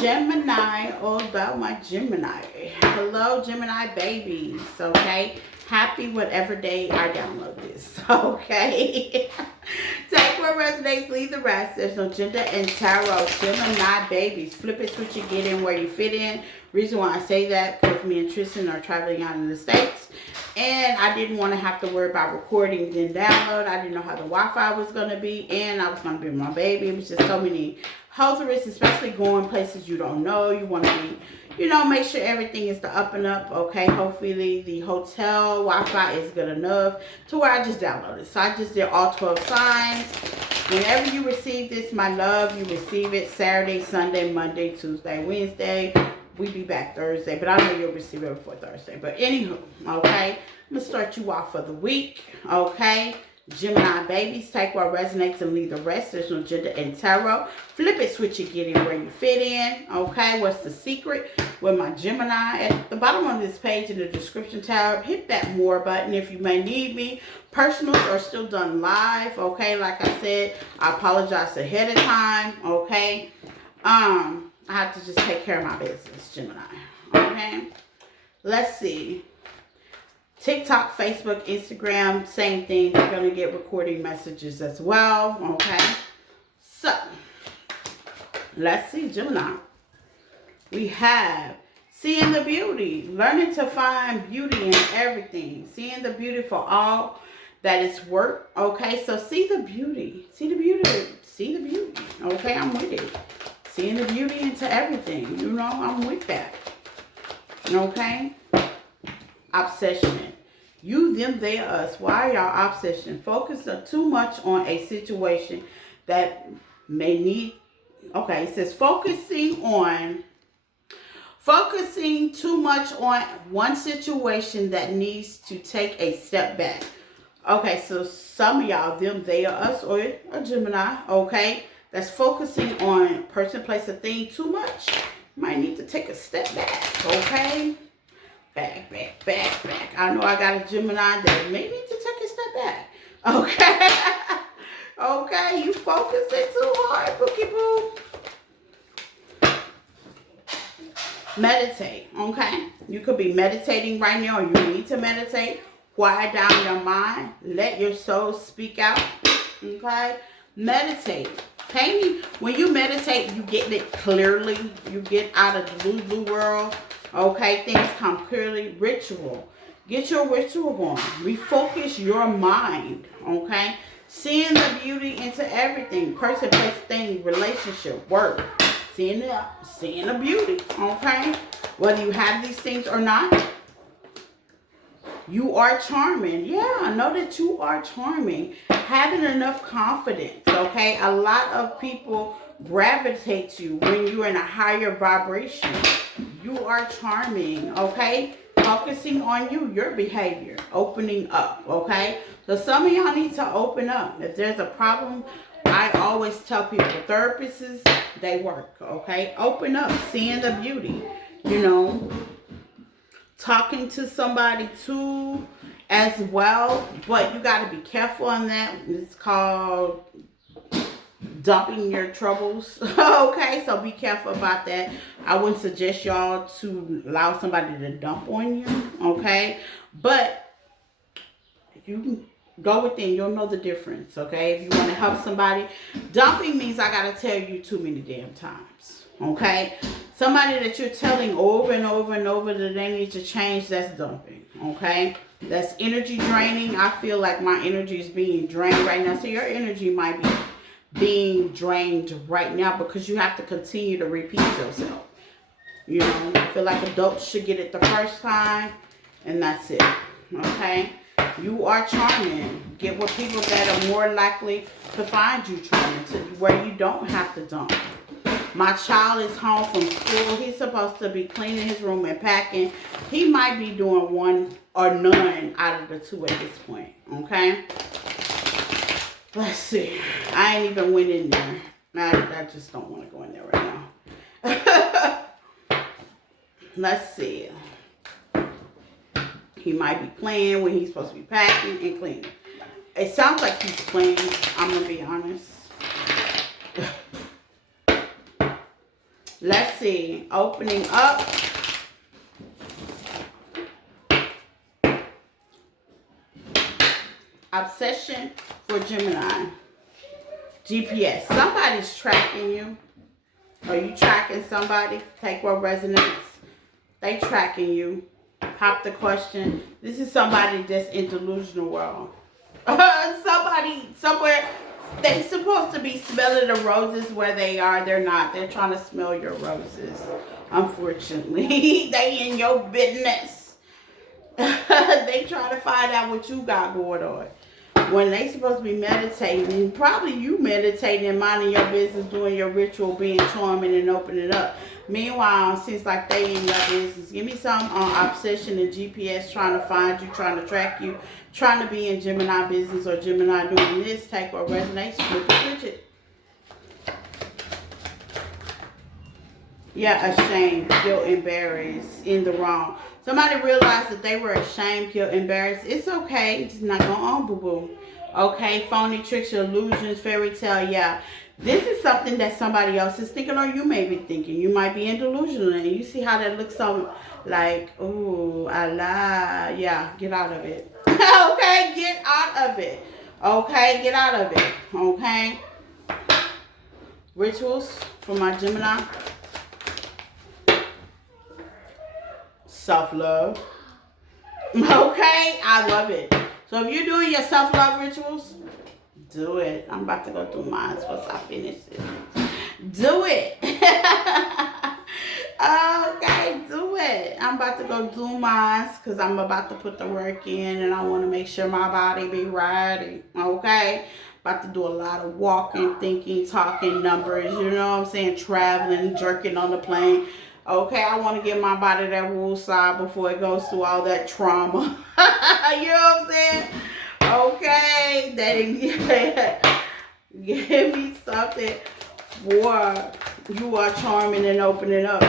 Gemini, all about my Gemini. Hello, Gemini babies. Okay, happy whatever day I download this. Okay, take what resonates, leave the rest. There's no gender in tarot. Gemini babies, flip it, switch it, get in where you fit in. Reason why I say that because me and Tristan are traveling out in the States, and I didn't want to have to worry about recording then download. I didn't know how the Wi-Fi was going to be, and I was going to be with my baby. It was just so many health risks, especially going places you don't know. You want to be, make sure everything is the up and up, okay? Hopefully the hotel Wi-Fi is good enough to where I just downloaded. So I just did all 12 signs. Whenever you receive this, my love, you receive it Saturday, Sunday, Monday, Tuesday, Wednesday. We be back Thursday, but I know you'll receive it before Thursday. But anywho, okay? I'm going to start you off for the week, okay? Gemini babies, take what resonates and leave the rest. There's no gender in tarot. Flip it, switch it, get in where you fit in. Okay, what's the secret with my Gemini? At the bottom of this page in the description tab, hit that more button if you may need me. Personals are still done live. Okay, like I said, I apologize ahead of time. Okay, I have to just take care of my business, Gemini. Okay, let's see. TikTok, Facebook, Instagram, same thing. You're going to get recording messages as well. Okay. So, let's see, Gemini. We have seeing the beauty. Learning to find beauty in everything. Seeing the beauty for all that is work. Okay. So, see the beauty. See the beauty. See the beauty. Okay. I'm with it. Seeing the beauty into everything. I'm with that. Okay. Obsession. You, them, they, us. Why y'all obsession? Focus too much on a situation that may need. Okay, it says focusing too much on one situation that needs to take a step back. Okay, so some of y'all, them, they, or us, or a Gemini, okay, that's focusing on person, place, or thing too much. Might need to take a step back, okay? Back. I know I got a Gemini that may need to take a step back. Okay. Okay, you focusing too hard, bookie boo. Meditate, okay? You could be meditating right now, or you need to meditate. Quiet down your mind. Let your soul speak out. Okay? Meditate. Okay? When you meditate, you get it clearly. You get out of the blue world. Okay, things come clearly. Ritual. Get your ritual going. Refocus your mind. Okay, seeing the beauty into everything. Person, place, thing, relationship, work. Seeing the beauty. Okay, whether you have these things or not, you are charming. Yeah, I know that you are charming. Having enough confidence. Okay, a lot of people gravitate to you when you're in a higher vibration. You are charming, okay? Focusing on you, your behavior, opening up, okay? So some of y'all need to open up. If there's a problem, I always tell people, therapists, they work, okay? Open up, seeing the beauty, talking to somebody too as well, but you got to be careful on that. It's called dumping your troubles. Okay, so be careful about that. I wouldn't suggest y'all to allow somebody to dump on you. Okay, but you can go within. You'll know the difference. Okay, if you want to help somebody, dumping means I gotta tell you too many damn times. Okay, somebody that you're telling over and over and over that they need to change, that's dumping. Okay, that's energy draining. I feel like my energy is being drained right now, so your energy might be being drained right now because you have to continue to repeat yourself. I feel like adults should get it the first time, and that's it. Okay, you are charming. Get with people that are more likely to find you charming, to where you don't have to dump. My child is home from school. He's supposed to be cleaning his room and packing. He might be doing one or none out of the two at this point. Okay. Let's see. I ain't even went in there. I just don't want to go in there right now. Let's see. He might be playing when he's supposed to be packing and cleaning. It sounds like he's playing. I'm going to be honest. Let's see. Opening up. Obsession for Gemini. GPS. Somebody's tracking you. Are you tracking somebody? Take what resonates. They tracking you. Pop the question. This is somebody that's in delusional world. Somebody somewhere. They supposed to be smelling the roses where they are. They're not. They're trying to smell your roses. Unfortunately, they in your business. They trying to find out what you got going on. When they supposed to be meditating, probably you meditating, minding your business, doing your ritual, being charming and opening up. Meanwhile, it seems like they in your business. Give me some obsession and GPS, trying to find you, trying to track you, trying to be in Gemini business or Gemini doing this. Take what resonates, flip it, switch it. Yeah, ashamed, guilt, embarrassed, in the wrong. Somebody realized that they were ashamed, guilt, embarrassed. It's okay. It's not going on, boo-boo. Okay, phony tricks, illusions, fairy tale, yeah. This is something that somebody else is thinking or you may be thinking. You might be in delusional and you see how that looks so like, ooh, Allah. Yeah, get out of it. Okay, get out of it. Okay, get out of it. Okay. Rituals for my Gemini. Self-love. Okay, I love it. So if you're doing your self-love rituals, do it. I'm about to go through mine once I finish it. Do it. Okay, do it. I'm about to go do mine because I'm about to put the work in and I want to make sure my body be ready. Okay? About to do a lot of walking, thinking, talking, numbers, you know what I'm saying? Traveling, jerking on the plane. Okay, I want to give my body that wool side before it goes through all that trauma. You know what I'm saying? Okay, that give me something for you are charming and opening up.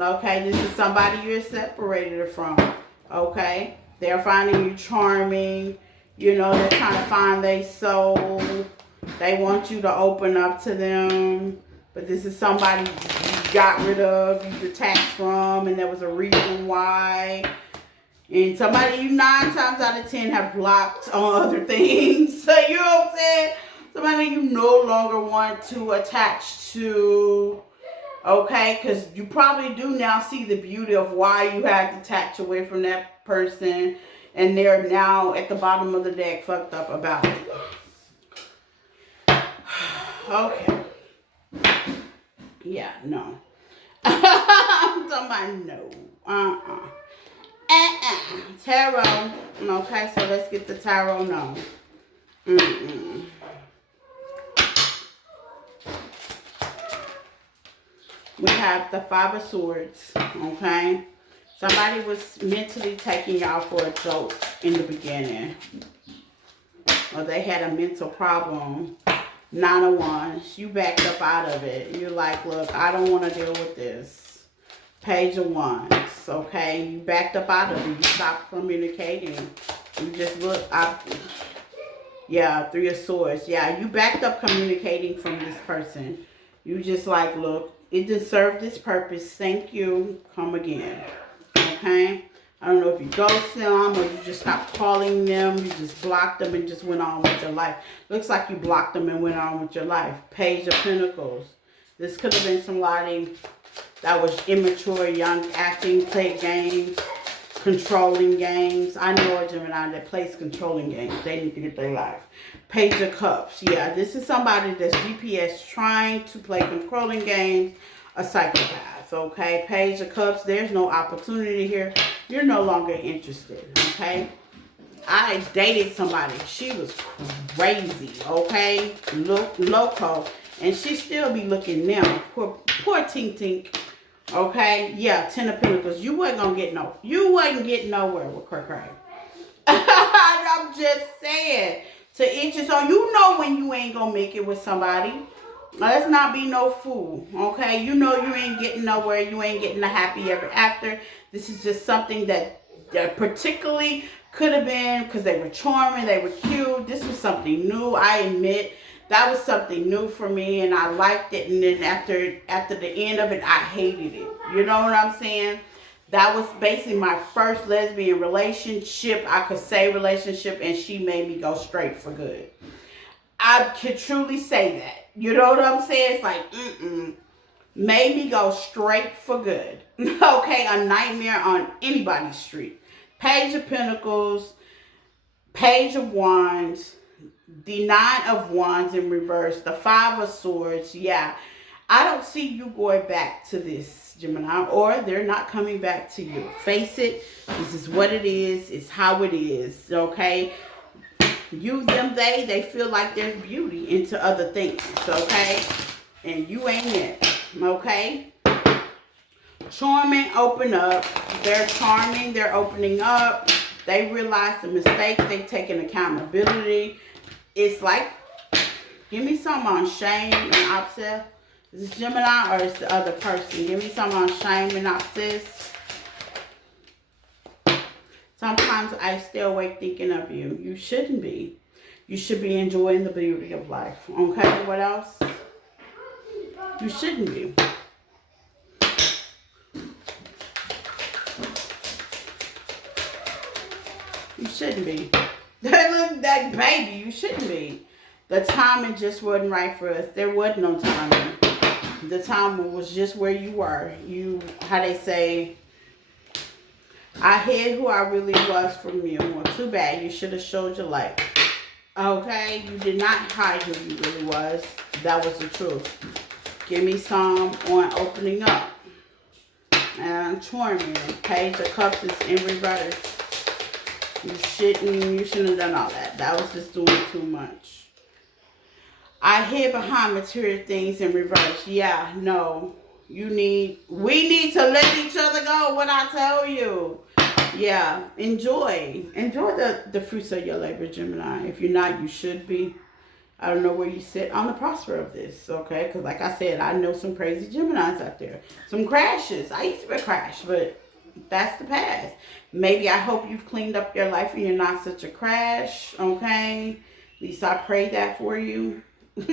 Okay, this is somebody you're separated from. Okay, they're finding you charming. You know, they're trying to find their soul. They want you to open up to them. But this is somebody you got rid of, you detached from, and there was a reason why. And somebody you 9 times out of 10 have blocked on other things. So, you know what I'm saying? Somebody you no longer want to attach to. Okay? Because you probably do now see the beauty of why you had to detach away from that person. And they're now at the bottom of the deck fucked up about it. Okay. Yeah, no. I'm talking about no. Tarot. Okay, so let's get the tarot. No. We have the 5 of Swords. Okay. Somebody was mentally taking y'all for a joke in the beginning. Or they had a mental problem. 9 of Wands. You backed up out of it. You're like, look, I don't want to deal with this. Page of Wands. Okay? You backed up out of it. You stopped communicating. You just look up. Yeah, 3 of Swords. Yeah, you backed up communicating from this person. You just like, look, it didn't serve this purpose. Thank you. Come again. Okay? I don't know if you ghosted them or you just stopped calling them. You just blocked them and just went on with your life. Looks like you blocked them and went on with your life. Page of Pentacles. This could have been somebody that was immature, young, acting, played games, controlling games. I know a Gemini that plays controlling games. They need to get their life. Page of Cups. Yeah, this is somebody that's GPS trying to play controlling games. A psychopath. Okay, Page of Cups, there's no opportunity here. You're no longer interested, okay? I dated somebody. She was crazy, okay? Loco. And she still be looking now. Poor Tink Tink. Okay? Yeah, 10 of Pentacles. You wasn't getting nowhere with Cray. I'm just saying. To each his own. You know when you ain't gonna make it with somebody. Let's not be no fool, okay? You know you ain't getting nowhere. You ain't getting a happy ever after. This is just something that particularly could have been because they were charming, they were cute. This was something new. I admit That was something new for me, and I liked it. And then after the end of it, I hated it. You know what I'm saying? That was basically my first lesbian relationship. I could say relationship, and she made me go straight for good. I can truly say that. You know what I'm saying? It's like, made me go straight for good. Okay, a nightmare on anybody's street. Page of Pentacles, Page of Wands, the Nine of Wands in reverse, the Five of Swords. Yeah, I don't see you going back to this, Gemini, or they're not coming back to you. Face it, this is what it is. It's how it is, okay? You, them, they feel like there's beauty into other things, okay? And you ain't it, okay? Charming, open up. They're charming, they're opening up. They realize the mistakes, they taking accountability. It's like, give me some on shame and upset. Is this Gemini or is the other person? Give me some on shame and upset. Sometimes I stay awake thinking of you. You shouldn't be. You should be enjoying the beauty of life. Okay, what else? You shouldn't be. You shouldn't be. Look, that baby, you shouldn't be. The timing just wasn't right for us. There wasn't no timing. The timing was just where you were. You, how they say, I hid who I really was from you. Well, too bad. You should have showed your light. Okay? You did not hide who you really was. That was the truth. Give me some on opening up. And charming. Page of Cups is in reverse. You shouldn't have done all that. That was just doing too much. I hid behind material things in reverse. Yeah, no. We need to let each other go, what I tell you. Yeah, enjoy the fruits of your labor, Gemini. If you're not, you should be. I don't know where you sit on the prosper of this, okay? Because like I said, I know some crazy Geminis out there. Some crashes. I used to be a crash, but that's the past. Maybe I hope you've cleaned up your life and you're not such a crash, okay? At least I pray that for you. At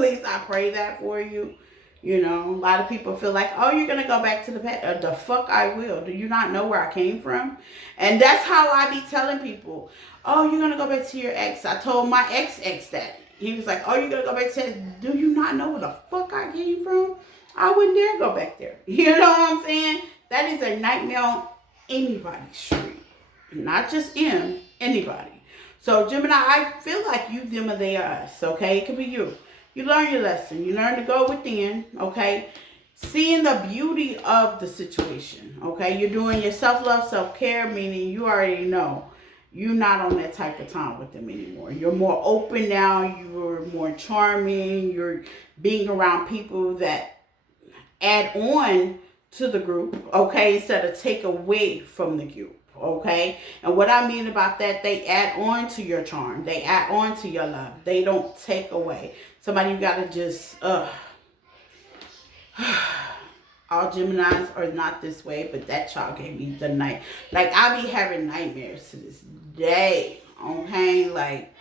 least I pray that for you. You know, a lot of people feel like, oh, you're going to go back to the past. The fuck I will. Do you not know where I came from? And that's how I be telling people, oh, you're going to go back to your ex. I told my ex that. He was like, oh, you're going to go back to that. Do you not know where the fuck I came from? I wouldn't dare go back there. You know what I'm saying? That is a nightmare on anybody's street. Not just him, anybody. So, Gemini, I feel like you, them, or they are us, okay? It could be you. You learn your lesson. You learn to go within, okay? Seeing the beauty of the situation, okay? You're doing your self-love, self-care, meaning you already know you're not on that type of time with them anymore. You're more open now. You're more charming. You're being around people that add on to the group, okay, instead of take away from the group. Okay, and what I mean about that, they add on to your charm. They add on to your love. They don't take away. Somebody you gotta just all Geminis are not this way, but that child gave me the night. Like, I be having nightmares to this day. Okay, like,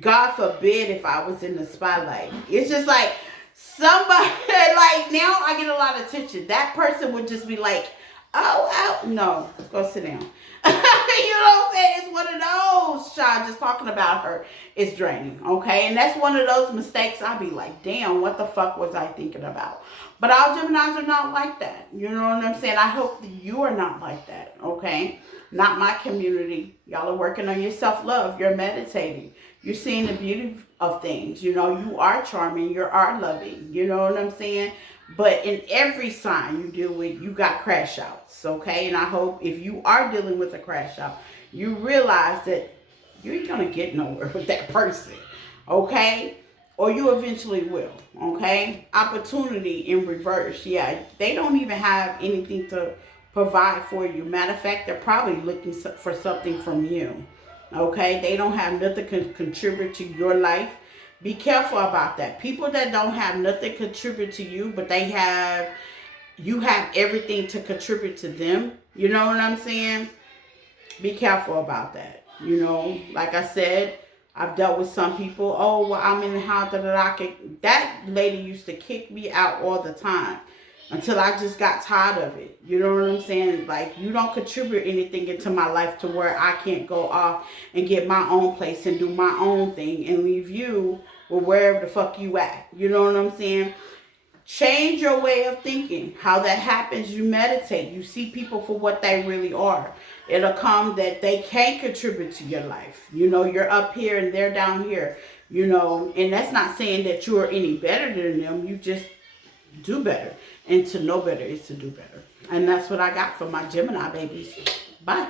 God forbid if I was in the spotlight. It's just like somebody, like, now I get a lot of attention. That person would just be like, oh, no, go sit down. You know what I'm saying? It's one of those, child, just talking about her is draining, okay? And that's one of those mistakes I'll be like, damn, what the fuck was I thinking about? But all Geminis are not like that. You know what I'm saying? I hope that you are not like that, okay? Not my community. Y'all are working on your self-love. You're meditating. You're seeing the beauty of things. You know, you are charming. You are loving. You know what I'm saying? But in every sign you deal with, you got crash outs, okay? And I hope if you are dealing with a crash out, you realize that you ain't going to get nowhere with that person, okay? Or you eventually will, okay? Opportunity in reverse, yeah. They don't even have anything to provide for you. Matter of fact, they're probably looking for something from you, okay? They don't have nothing to contribute to your life. Be careful about that. People that don't have nothing contribute to you, but you have everything to contribute to them. You know what I'm saying? Be careful about that. You know, like I said, I've dealt with some people, oh, well, I'm in the house, da, da, da. That lady used to kick me out all the time until I just got tired of it. You know what I'm saying? Like, you don't contribute anything into my life to where I can't go off and get my own place and do my own thing and leave you or wherever the fuck you at. You know what I'm saying? Change your way of thinking. How that happens, you meditate. You see people for what they really are. It'll come that they can't contribute to your life. You know, you're up here and they're down here. You know, and that's not saying that you're any better than them. You just do better. And to know better is to do better. And that's what I got for my Gemini babies. Bye.